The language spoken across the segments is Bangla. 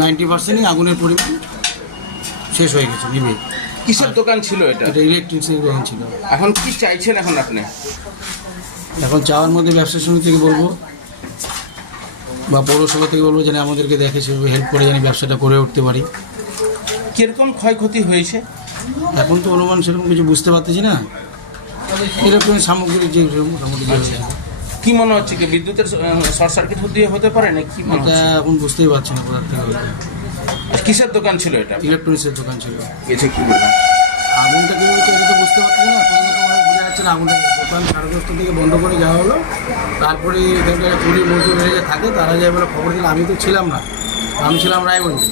নাইনটি পার্সেন্টই আগুনের পরিমাণ শেষ হয়ে গেছে নিবে কিসের দোকান ছিল এটা? এটা ইলেকট্রিক্সের দোকান ছিল। এখন কি চাইছেন এখন আপনি? এখন চাওয়ার মধ্যে ব্যবসা সমিতি থেকে বলব বা পৌরসভা থেকে বলব যেন আমাদেরকে দেখে সেভাবে হেল্প করে যেন ব্যবসাটা করে উঠতে পারি। কীরকম ক্ষয়ক্ষতি হয়েছে? এখন তো অনুমান সেরকম কিছু বুঝতে পারতেছি না। এরকম সামগ্রী যে মোটামুটি হয়েছে, কি মনে হচ্ছে কি বিদ্যুতের শর্ট সার্কিট দিয়ে হতে পারে না কি মনে হচ্ছে? এখন বুঝতেই পারছি না কোথার থেকে হয়েছে কিসের দোকান ছিল এটা? ইলেকট্রনিক্সের দোকান ছিল। এসে কি বলবেন আগুনটা কি হয়েছে এটা তো বুঝতে পারছি না। কোনো রকম বোঝা যাচ্ছে না আগুনটা দোকান সাড়ে দশটা থেকে বন্ধ করে যাওয়া হলো। তারপরে কুড়ি মজুর হয়ে থাকে তারা যাই বলে খবর দিলে আমি তো ছিলাম না। আমি ছিলাম রায়গঞ্জে।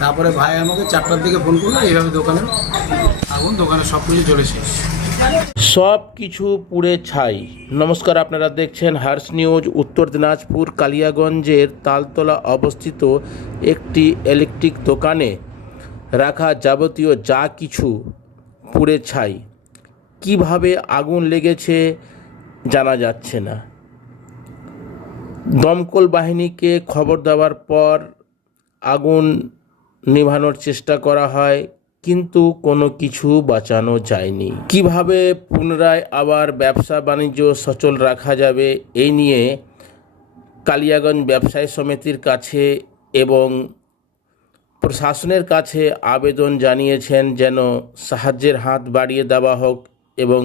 তারপরে ভাই আমাকে চারটার দিকে ফোন করল এইভাবে দোকানে আগুন দোকানে সব কিছু চলে শেষ সব কিছু পুড়ে ছাই। নমস্কার, আপনারা দেখছেন হার্স নিউজ, উত্তর দিনাজপুর, কালিয়াগঞ্জের তালতলা অবস্থিত একটি ইলেকট্রিক দোকানে রাখা যাবতীয় যা কিছু পুড়ে ছাই। কীভাবে আগুন লেগেছে জানা যাচ্ছে না। দমকল বাহিনীকে খবর দেওয়ার পর আগুন নিভানোর চেষ্টা করা হয়। কিন্তু কোনো কিছু বাঁচানো যায়নি। কীভাবে পুনরায় আবার ব্যবসা বাণিজ্য সচল রাখা যাবে এই নিয়ে কালিয়াগঞ্জ ব্যবসায়ী সমিতির কাছে এবং প্রশাসনের কাছে আবেদন জানিয়েছেন যেন সাহায্যের হাত বাড়িয়ে দেওয়া হোক এবং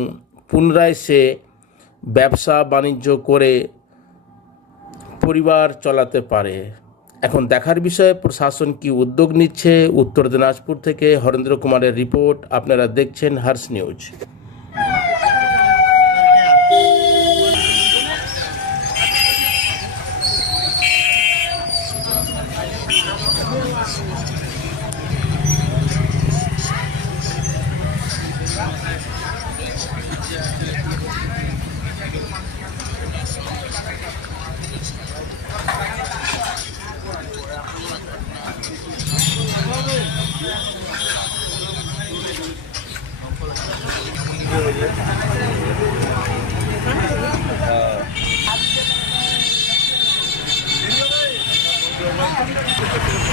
পুনরায় সে ব্যবসা বাণিজ্য করে পরিবার চালাতে পারে। এখন দেখার বিষয়ে প্রশাসন কি উদ্যোগ নিচ্ছে? উত্তর দিনাজপুর থেকে হরেন্দ্র কুমারের রিপোর্ট, আপনারা দেখছেন হার্স নিউজ। Thank you.